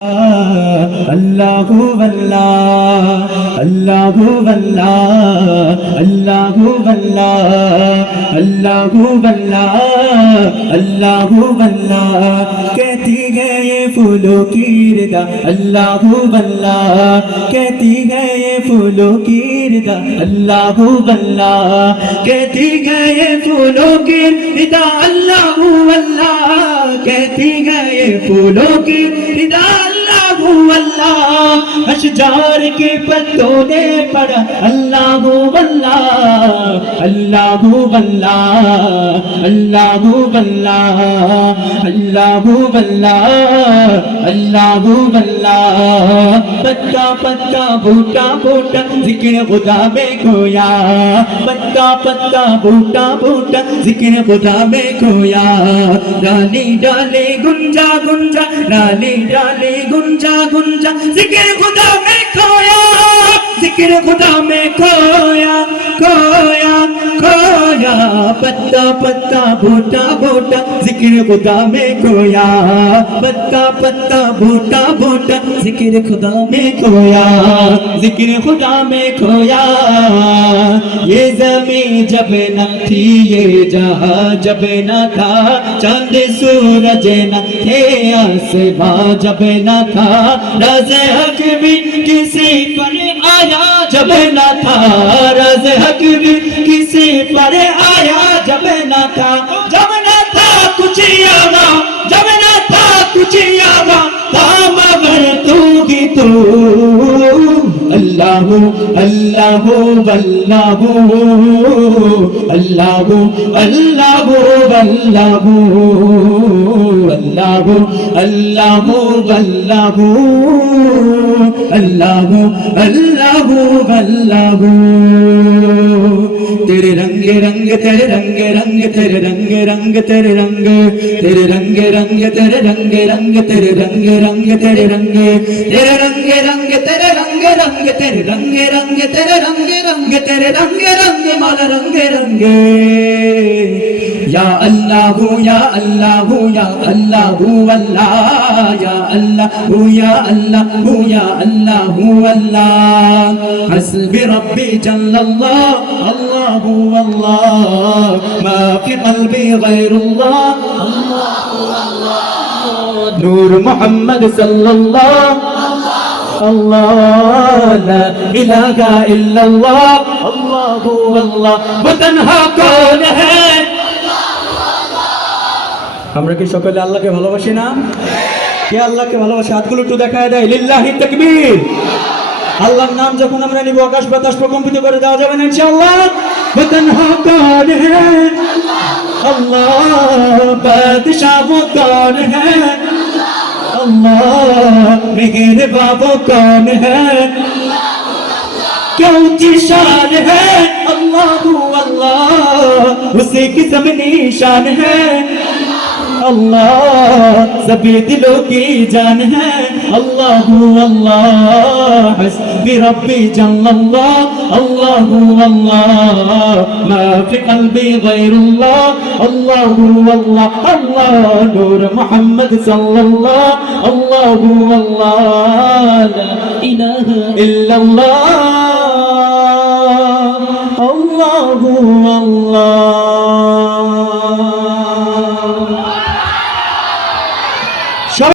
अल्लाहु अल्लाह अल्लाहु अल्लाह अल्लाहु अल्लाह अल्लाहु अल्लाह अल्लाहु अल्लाह कहती है ये फूलों की रिदा अल्लाहु अल्लाह कहती है ये फूलों की रिदा अल्लाहु अल्लाह कहती है ये फूलों की रिदा अल्लाहु अल्लाह कहती है ये फूलों की रिदा अल्लाहु अल्लाह अशजार के पत्तों ने पढ़ा अल्लाहु अल्लाह अल्लाहु अल्लाह अल्लाहु अल्लाह अल्लाहु अल्लाह अल्लाहु अल्लाह पत्ता पत्ता बूटा बूटा जिक्र खुदा में खोया पत्ता पत्ता बूटा बूटा जिक्र खुदा में खोया डाली डाले गुंजा गुंजा डाली डाले गुंजा गुंजा जिक्र खुदा में खोया जिक्र खुदा में खोया खोया खोया पत्ता पत्ता बूटा बूटा जिक्र खुदा में खोया पत्ता पत्ता बूटा बूटा जिक्र खुदा में खोया जिक्र खुदा में खोया ये ज़मीं जब न थी ये जहां जब न था चांद सूरज न थे आसमां जब न था राज़ हक भी किसी पर आया जब न था राज़ हक भी किसी पर आया जब न था कुछ यादा जब न था कुछ यादा तामवर तू ही तू अल्लाहु अल्लाहु अल्लाहु अल्लाहु अल्लाहु अल्लाहु अल्लाहु अल्लाहु अल्लाहु अल्लाहु अल्लाहु तेरे रंग रंग तेरे रंग रंग तेरे रंग रंग तेरे रंग तेरे रंग रंग तेरे रंग रंग तेरे रंग रंग तेरे रंग तेरे रंग रंग तेरे रंग रंग तेरे रंग रंग तेरे रंग रंग तेरे रंग रंग माला रंग रंग या अल्लाहु या अल्लाहु या अल्लाहु अल्लाह या अल्लाहु या अल्लाहु या अल्लाहु अल्लाह हस्बी रब्बी जल्लल्लाह अल्लाहु अल्लाह मा फी क़ल्बी गैरुल्लाह अल्लाहु अल्लाह नूर मोहम्मद सल्लल्लाहु अल्लाह ला इलाहा इल्लल्लाह अल्लाहु अल्लाह वो तन्हा कौन है আমরা কি সকলে আল্লাহকে ভালোবাসি না কে আল্লাহকে ভালোবাসে হাতগুলো একটু দেখায় দেয় লিল্লাহি তাকবীর আল্লাহর নাম যখন আমরা নিব আকাশ বাতাস প্রকম্পিত করে দেওয়া যাবে না ইনশাআল্লাহ वो तन्हा कौन है अल्लाह बादशाह वो कौन है अल्लाह मेहरबान वो कौन है क्या ऊंची शान है अल्लाहु अल्लाह उसी की सब निशान है अल्लाह सभी दिलों की जान है अल्लाहु अल्लाह हस्बी रब्बी जल्लल्लाह अल्लाहु अल्लाह मा फी क़ल्बी गैरुल्लाह अल्लाहु अल्लाह अल्लाह नूर मोहम्मद सल्लल्लाहु अल्लाहु अल्लाह ला इलाहा इल्लल्लाह